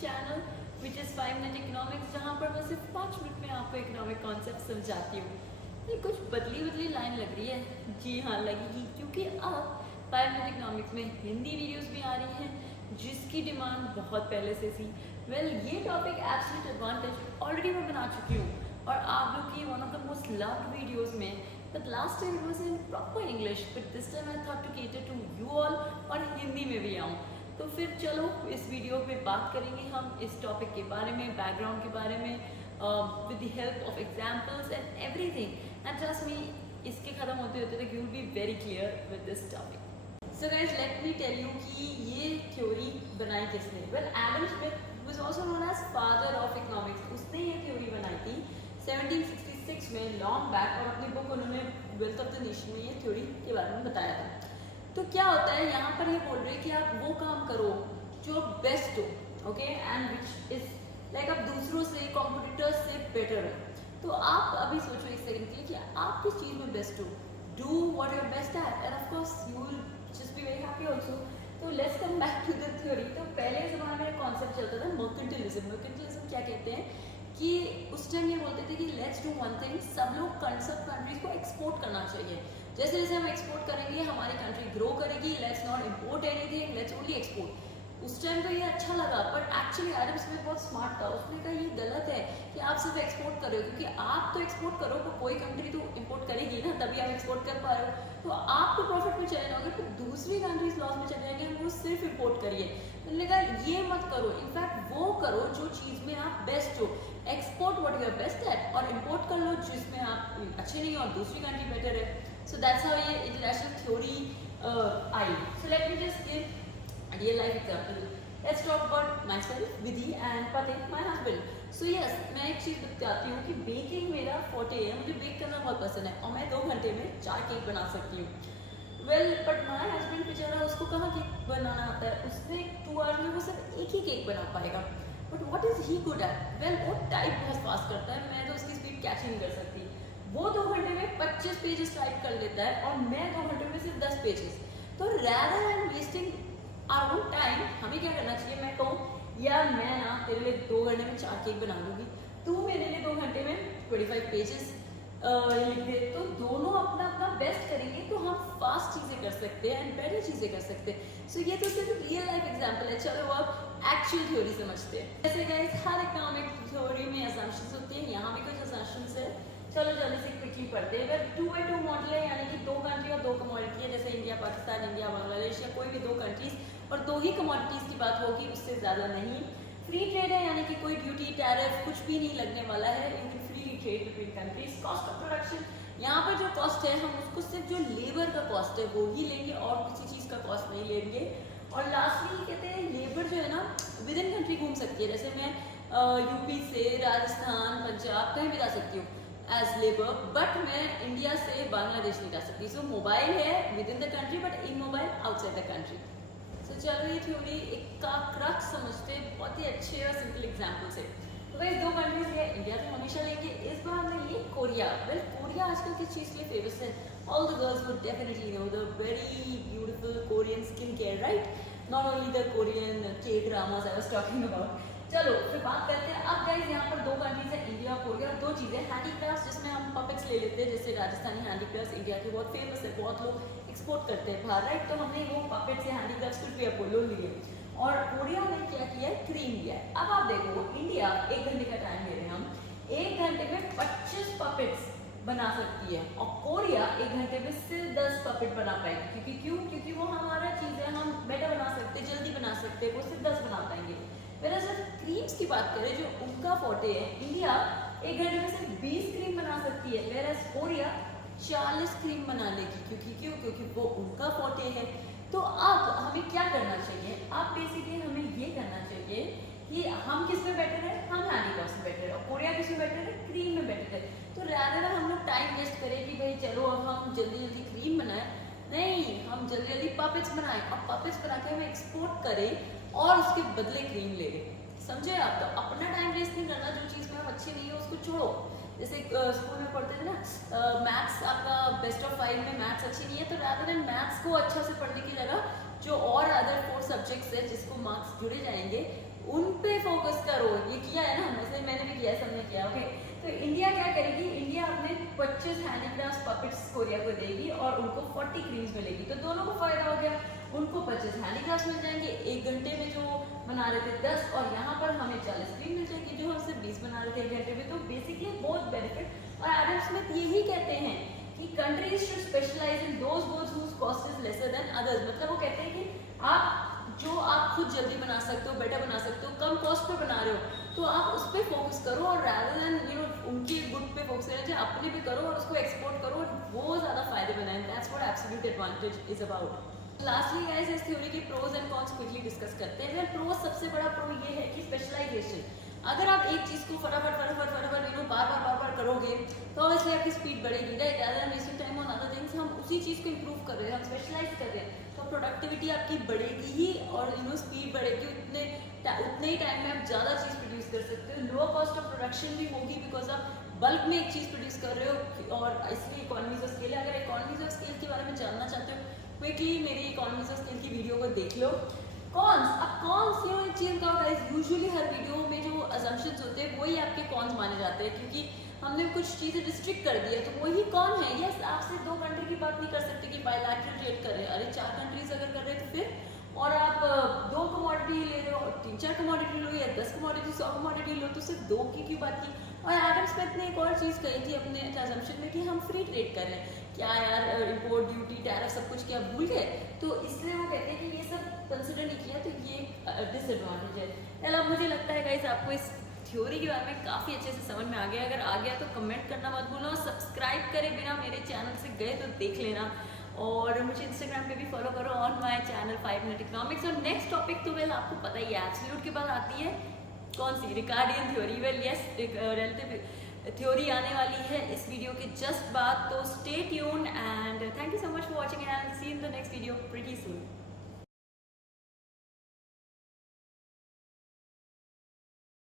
Channel which is 5 minute economics, जहाँ पर मैं सिर्फ 5 मिनट में आपको इकोनॉमिक कॉन्सेप्ट समझाती हूँ। ये कुछ बदली लाइन लग रही है, जी हाँ लगेगी, क्योंकि अब 5 मिनट इकोनॉमिक्स में हिंदी वीडियोस भी आ रही हैं जिसकी डिमांड बहुत पहले से थी। ये टॉपिक एब्सोल्यूट एडवांटेज ऑलरेडी मैं बना चुकी हूँ और आप लोग की one of the most loved videos में, but last time it was in proper English, but this time I thought to cater to you all और हिंदी में भी आऊँ। तो फिर चलो इस वीडियो पे बात करेंगे हम इस टॉपिक के बारे में, बैकग्राउंड के बारे में, with the help of examples and everything, and trust me इसके ख़त्म होते होते तक you will be very clear with this topic. So guys let me tell you कि ये थ्योरी बनाई किसने। Well Adam Smith was also known as father of economics. उसने ये थ्योरी बनाई थी 1766 में, लॉन्ग बैक, और अपनी बुक उन्होंने वेल्थ ऑफ द नेशन में ये थ्योरी के बारे में बताया था। तो क्या होता है यहाँ पर, ये बोल रहे हैं कि आप वो काम करो जो बेस्ट हो, okay, and which is like आप दूसरों से, कॉम्पिटिटर्स से बेटर हो। तो आप अभी सोचो एक सेकंड के लिए कि आप किस चीज़ में बेस्ट हो, do what you are best at, and of course you will just be very happy also. तो let's come back to the theory. तो पहले ज़माने में कॉन्सेप्ट चलता था मर्केंटिलिज्म। मर्केंटिलिज्म क्या कहते हैं कि उस टाइम ये बोलते थे कि लेट्स डू वन थिंग, सब लोग सब कंट्रीज को एक्सपोर्ट करना चाहिए। जैसे जैसे हम एक्सपोर्ट करेंगे हमारी कंट्री ग्रो करेगी। Let's not import anything, let's only export. उस टाइम तो ये अच्छा लगा, बट एक्चुअली एडम स्मिथ बहुत स्मार्ट था। उसने कहा ये गलत है कि आप सिर्फ एक्सपोर्ट कर रहे हो, क्योंकि आप तो एक्सपोर्ट करो तो कोई कंट्री तो इम्पोर्ट करेगी ना, तभी आप एक्सपोर्ट कर पा रहे हो। तो आप तो प्रॉफिट में चले जाओगे, तो दूसरी कंट्रीज लॉस में चले जाएंगे, वो सिर्फ इम्पोर्ट करिए। तो उन्होंने कहा ये मत करो, इनफैक्ट वो करो जो चीज़ में आप बेस्ट हो। Export what you are best at, और इम्पोर्ट कर लो जिसमें आप अच्छे नहीं हो और दूसरी कंट्री बेटर है। So that's how ये international theory आई. So let me just give a real life example. Let's talk about myself, Vidhi, and Patin, my husband. So yes, मैं एक चीज़ बताती हूँ कि बेकिंग मेरा फोर्टे है, मुझे बेक करना बहुत पसंद है और मैं 2 घंटे में 4 केक बना सकती हूँ। वेल बट माई हस्बैंड बेचारा, उसको कहाँ केक बनाना आता है, उसने 2 आवर्स में वो सिर्फ एक ही केक बना पाएगा। But what is he good at? Well वो टाइप बहुत फास्ट करता है, मैं तो उसकी स्पीड कैच नहीं कर सकती। वो 2 घंटे में 25 पेजेस टाइप कर लेता है और मैं 2 घंटे में सिर्फ 10 पेजेस। तो rather than wasting our own time, हमें क्या करना चाहिए, मैं कहूँ यार मैं ना तेरे लिए 2 घंटे में 4 केक बना दूंगी, तू मेरे लिए 2 घंटे में 25 पेजेस लिख दे। तो दोनों अपना अपना बेस्ट करेंगे तो हम फास्ट चीज़ें कर सकते हैं एंड बेटर चीज़ें कर सकते हैं। सो ये तो सिर्फ रियल लाइफ एग्जाम्पल है। चलो अब एक्चुअल थ्योरी समझते हैं। जैसे गाइस हर इकोनॉमिक थ्योरी में असम्पशंस होती हैं, यहाँ भी कुछ असम्पशंस है। चलो जल्दी से क्विकली पढ़ते हैं। 2x2 मॉडल है, यानी कि 2 कंट्री और 2 कमोडिटी है, जैसे इंडिया पाकिस्तान, इंडिया बांग्लादेश, या कोई भी 2 कंट्रीज और 2 ही कमोडिटीज़ की बात होगी, उससे ज़्यादा नहीं। फ्री ट्रेड है, यानी कि कोई ड्यूटी टैरिफ कुछ भी नहीं लगने वाला है, इनकी free trade between countries. Cost of production, यहाँ पर जो कॉस्ट है हम उसको सिर्फ जो लेबर का कॉस्ट है वो ही लेंगे और किसी चीज़ का कॉस्ट नहीं लेंगे। और लास्टली कहते हैं लेबर जो है ना विद इन कंट्री घूम सकती है, जैसे मैं यूपी से राजस्थान, पंजाब कहीं भी जा सकती हूँ एज लेबर, बट मैं इंडिया से बांग्लादेश नहीं जा सकती। सो मोबाइल है within the country but immobile outside the country. So चलो ये थ्योरी एक का क्रक्स समझते बहुत ही अच्छे और सिंपल एग्जाम्पल से। तो भाई 2 कंट्रीज है, इंडिया तो हमेशा लेंगे, इस बार हमने लिए कोरिया। वेल कोरिया आजकल किस चीज़ के लिए फेमस है? All the girls would definitely know the very beautiful Korean skin care, right? Not only the Korean K dramas I was talking about. चलो फिर बात करते हैं। अब गाइस यहाँ पर 2 कंट्रीज है, इंडिया और कोरिया, और 2 चीज़ें हैंडीक्राफ्ट जिसमें हम पपेट्स ले लेते हैं, जैसे राजस्थानी हैंडीक्राफ्ट इंडिया के बहुत फेमस है, बहुत लोग एक्सपोर्ट करते हैं बाहर, राइट? तो हमने वो पपेट्स या हैंडीक्राफ्ट कुछ भी अपोलो लिए और कोरिया ने क्या किया है, क्रीम लिया है। अब आप देखो इंडिया 1 घंटे का टाइम ले रहे हैं हम, 1 घंटे में 25 पपेट्स बना सकती है और कोरिया 1 घंटे में सिर्फ 10 पपेट बना पाएगी। क्योंकि वो हमारा चीज़ है, हम बेटर बना सकते, जल्दी बना सकते, वो सिर्फ 10 बना पाएंगे। मेरा सिर्फ क्रीम्स की बात करें जो उनका फोटे है, इंडिया 1 घंटे में सिर्फ 20 क्रीम बना सकती है, वेरस कोरिया 40 क्रीम बना लेगी। क्योंकि वो उनका फोटे है। तो अब हमें क्या करना चाहिए? अब बेसिकली हमें ये करना चाहिए कि हम किस में बेटर है, हम हैंडीक्राफ्ट में बेटर है, और कोरिया किस में बेटर है, क्रीम में बेटर है। तो रैदर हम लोग टाइम वेस्ट करें कि भाई चलो अब हम जल्दी जल्दी क्रीम बनाएं, नहीं, हम जल्दी जल्दी पपेट्स बनाएं और पपेट्स बना के हम एक्सपोर्ट करें और उसके बदले क्रीम ले लें। समझे आप? तो अपना टाइम वेस्ट नहीं करना, जो चीज़ में हम अच्छी नहीं है उसको छोड़ो। जैसे स्कूल में पढ़ते थे ना, मैथ्स आपका बेस्ट ऑफ 5 में मैथ्स अच्छी नहीं है, तो रैदर देन मैथ्स को अच्छा से पढ़ने की जगह जो और अदर 4 सब्जेक्ट्स है जिसको मार्क्स जुड़े जाएंगे उन पे फोकस करो। ये किया है ना, वैसे मैंने भी किया है, सबने किया। ओके, तो इंडिया क्या करेगी, इंडिया अपने 25 हैंडीक्राफ्ट पपेट्स कोरिया को देगी और उनको 40 क्रीम्स मिलेगी, तो दोनों को फायदा हो गया। उनको 25 हैंडीक्राफ्ट मिल जाएंगे, 1 घंटे में जो बना रहे थे 10, और यहाँ पर हमें 40 क्रीम मिल जाएगी जो हम सिर्फ 20 बना रहे थे 1 घंटे में। तो बेसिकली बहुत बेनिफिट। और एडम स्मिथ यही कहते हैं कि countries should specialise in those goods whose cost is lesser than others. मतलब वो कहते हैं कि आप जो आप खुद जल्दी बना सकते हो, बेटर बना सकते हो, कम कॉस्ट पे बना रहे हो, तो आप उस पर फोकस करो और rather than उनके गुड पे फोकस करना चाहिए, अपने पे करो और उसको एक्सपोर्ट करो और वो ज़्यादा फायदे बनाए। That's what absolute advantage is about. Lastly guys, इस थ्योरी के pros and cons quickly discuss करते हैं। वेल, प्रोज, सबसे बड़ा प्रो ये है कि स्पेशलाइजेशन। अगर आप एक चीज़ को फटाफट बार करोगे तो ऑब्वियसली आपकी स्पीड बढ़ेगी, right? rather than wasting time on other things, हम उसी चीज़ को इम्प्रूव कर रहे हैं, हम स्पेशलाइज कर रहे हैं, तो प्रोडक्टिविटी आपकी बढ़ेगी ही और स्पीड बढ़ेगी। उतने ही टाइम में आप ज़्यादा चीज़ प्रोड्यूस कर सकते हो। लोअर कॉस्ट ऑफ प्रोडक्शन भी होगी बिकॉज आप बल्क में एक चीज़ प्रोड्यूस कर रहे हो, और इसलिए इकोनॉमीज ऑफ स्केल है। अगर इकोनॉमीज ऑफ स्केल के बारे में जानना चाहते हो, क्विकली मेरी इकोनॉमीज ऑफ स्केल की वीडियो को देख लो। कॉन्स, अब कॉन्स एक चीज़ का होता है, यूजुअली हर वीडियो में जो अजम्पशंस होते हैं वही आपके कॉन्स माने जाते हैं, क्योंकि हमने कुछ चीज़ें रिस्ट्रिक्ट कर दी है, तो वही कौन है। यस, आप सिर्फ 2 कंट्री की बात नहीं कर सकते कि बायलैटरल ट्रेड कर रहे हैं, अरे 4 कंट्रीज अगर कर रहे हैं तो फिर, और आप 2 कमोडिटी ले रहे हो, 3-4 कमोडिटी लो या 10 कमोडिटी 100 कमोडिटी लो, तो सिर्फ 2 की क्यों बात की। और एडम स्मिथ ने एक और चीज़ कही थी अपने अजम्पशन में कि हम फ्री ट्रेड कर रहे हैं। क्या यार, इम्पोर्ट ड्यूटी टैरिफ सब कुछ क्या भूल गए? तो इसलिए वो कहते हैं कि ये सब कंसिडर नहीं किया, तो ये डिसएडवांटेज है। चलो, अब मुझे लगता है गाइस आपको इस थ्योरी के बारे में काफ़ी अच्छे से समझ में आ गया। अगर आ गया तो कमेंट करना मत भूलना, और सब्सक्राइब करे बिना मेरे चैनल से गए तो देख लेना, और मुझे इंस्टाग्राम पे भी फॉलो करो on my channel 5 minute economics. और नेक्स्ट टॉपिक तो वेल आपको पता ही है, एब्सोल्यूट के बाद आती है कौन सी, Ricardian theory. Well yes, relative theory आने वाली है इस वीडियो के जस्ट बाद, तो stay tuned and thank you so much for watching and see in the next video pretty soon.